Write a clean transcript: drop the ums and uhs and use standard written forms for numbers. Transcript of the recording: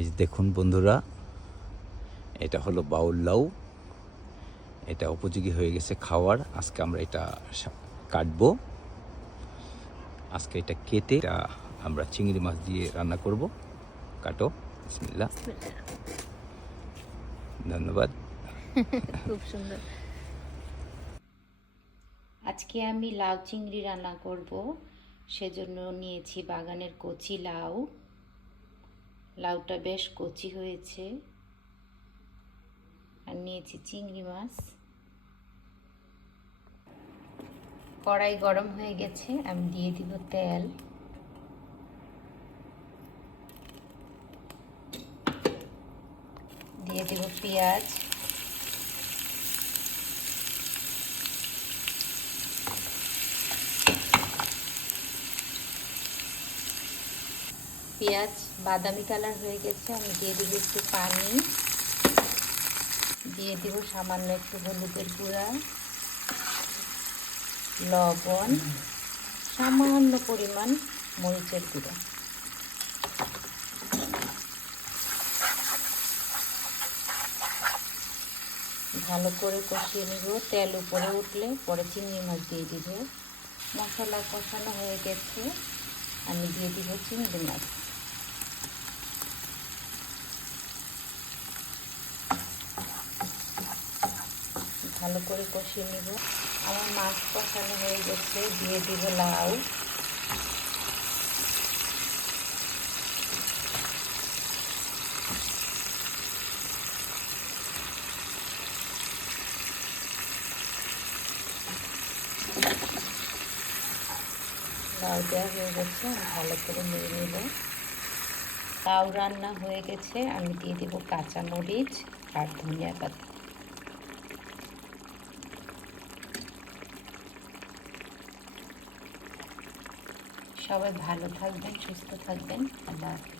এই যে দেখুন বন্ধুরা, এটা হলো বাউল লাউ। এটা উপযোগী হয়ে গেছে খাওয়ার। আজকে আমরা এটা কাটবো। আজকে এটা কেটে আমরা চিংড়ি মাছ দিয়ে রান্না করব। কাটো, বিসমিল্লাহ। ধন্যবাদ। খুব সুন্দর। আজকে আমি লাউ চিংড়ি রান্না করব। সেজন্য নিয়েছি বাগানের কচি লাউ। লাউটা বেশ কচি হয়েছে। আর নিয়েছি চিংড়ি মাছ। কড়াই গরম হয়ে গেছে, আমি দিয়ে দিব তেল। দিয়ে দিব পেঁয়াজ। পেঁয়াজ বাদামি কালার হয়ে গেছে, আমি দিয়ে দিব একটু পানি। দিয়ে দিব সামান্য একটু হলুদের গুঁড়া, লবণ, সামান্য পরিমাণ মরিচের গুঁড়া। ভালো করে কষিয়ে নিব। তেল উপরে উঠলে পরে চিংড়ি মাছ দিয়ে দিব। মশলা কষানো হয়ে গেছে, আমি দিয়ে দিব চিংড়ি মাছ। ভালো করে কষিয়ে নিব। আমার মাছ কষানো হয়ে গেছে, দিয়ে দিব লাউ। লাউ দেওয়া হয়ে গেছে, আমি ভালো করে নেড়ে নেব। লাউ রান্না হয়ে গেছে, আমি দিয়ে দিব কাঁচামরিচ আর ধনিয়া পাতা। সবাই ভালো থাকবেন, সুস্থ থাকবেন। আল্লাহ হাফেজ।